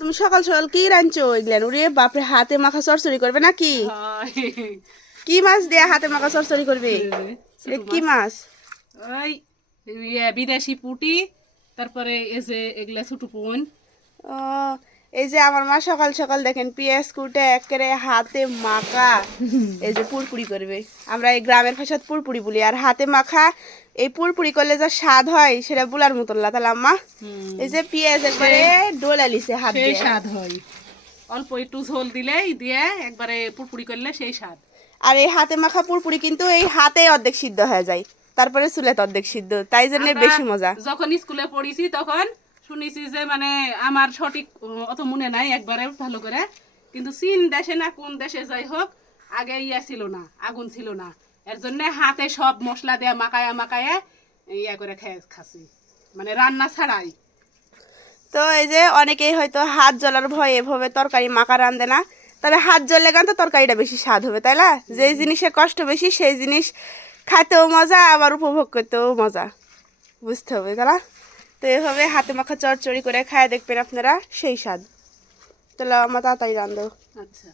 তুমি সকাল সকাল কি রাঁধছো এগুলেন ওরে বাপরে হাতে মাখা সরসরি করবে নাকি? কি মাছ দিয়ে হাতে মাখা সরসরি করবে? কি মাছ? ওই ইয়ে বিদেশি পুটি তারপরে এই যে এগুলা ছোট পুন। ও এই যে আমার মা সকাল সকাল দেখেন পেঁয়াজ কুটে একেবারে হাতে মাখা। এই যে পুরপুরি করবে। আমরা এই গ্রামের ভাষাত পুরপুরি বলি আর হাতে মাখা এই পুরপুরি করলে যা স্বাদ হয় সেটা বুলার মতন লা তাহলে আম্মা এই যে পেঁয়াজ একবারে ডোলা লিছে হাত সেই দিয়ে। স্বাদ হয়। অল্প একটু ঝোল দিলেই দিয়ে একবারে পুরপুরি করলে সেই স্বাদ। আর এই হাতে মাখা পুরপুরি কিন্তু এই হাতে অর্ধেক সিদ্ধ হয়ে যায় তারপরে চুলেতে অর্ধেক সিদ্ধ তাই জন্য বেশি মজা। যখন স্কুলে পড়েছি তখন শুনেছি যে মানে আমার সঠিক অত মনে নাই একবারে ভালো করে। কিন্তু চীন দেশে না, কোন দেশে যাই হোক, আগে ইয়া ছিল না, আগুন ছিল না। এর জন্য হাতে সব মশলা দেয়া মাকায়া মাকায়া ইয়া করে খেয়ে খাসি মানে রান্না ছাড়াই। তো এই যে অনেকেই হয়তো হাত জ্বলার ভয়ে এভাবে তরকারি মাখা রান্ধে না, তাহলে হাত জ্বললে গান তো তরকারিটা বেশি স্বাদ হবে, তাই না? যেই জিনিসের কষ্ট বেশি, সেই জিনিস খাতেও মজা, আবার উপভোগ করতেও মজা। বুঝতে হবে, তাই না? তো এভাবে হাতে মাখা চড়চড়ি করে খায় দেখবেন আপনারা, সেই স্বাদ। তাহলে আমার তাড়াতাড়ি রান্ধো আচ্ছা।